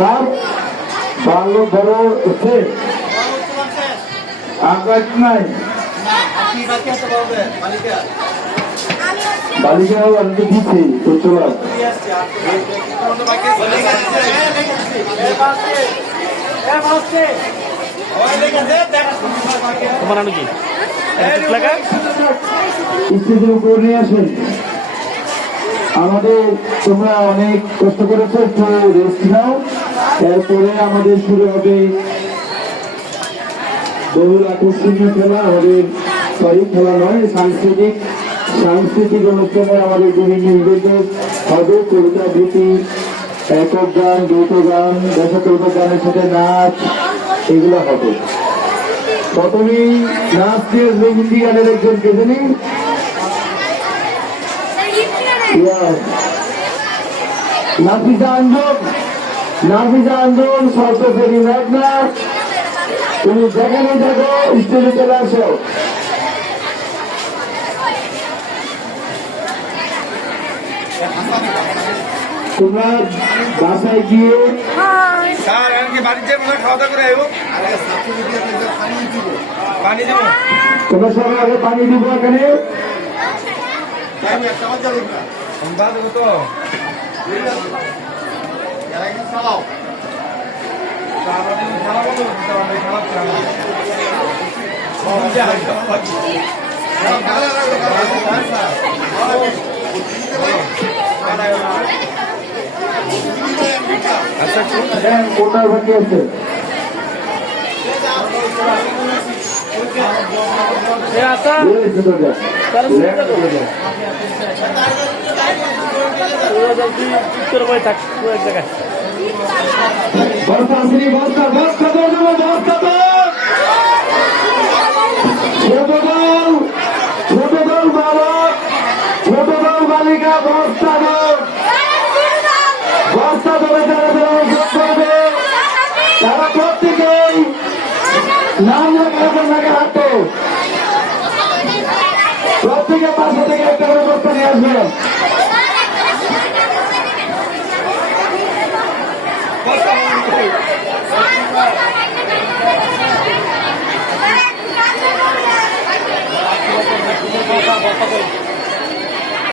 Sir বাল্য বড় হচ্ছে আকাশ নাই? বালিকাও আমাকে দিচ্ছে তো চলো তোমার নাম কি? স্টেজের উপর নিয়ে আসেন। আমাদের তোমরা অনেক কষ্ট করেছ, একটু রেস্ট নাও। এরপরে আমাদের শুরু হবে বহুল আকর্ষণীয় খেলা। আমাদের সরি খেলা নয়, সাংস্কৃতিক। সাংস্কৃতিক অনুষ্ঠানে আমাদের বিভিন্ন ইভেন্টের হবে। কবিতা, আবৃত্তি, একক গান দ্রুত গান দেশাত্মক গানের সাথে নাচ, এগুলো হবে। প্রথমেই নাচ দিয়ে হিন্দি গানের একজন কে নাফিজা আঞ্জম নাফিজা আঞ্জম সরস্বতী মেঘনা তুমি যেখানে দেখো স্টেজে চলে আসো। তোমরা বাসায় গিয়ে স্যার আমি কি বাড়িতে মনে খাওয়া দাওয়া করে আইব? পানি দেবো। তোমরা সবাই আগে পানি দিব এখানে। দেবো তো খারাপ আচ্ছা কোটার বাকি আছে আচ্ছা বই থাক এক জায়গায় ছোট দল ছোট দল বালক ছোট দল তারা প্রত্যেকেই নাম লেখা Thank you.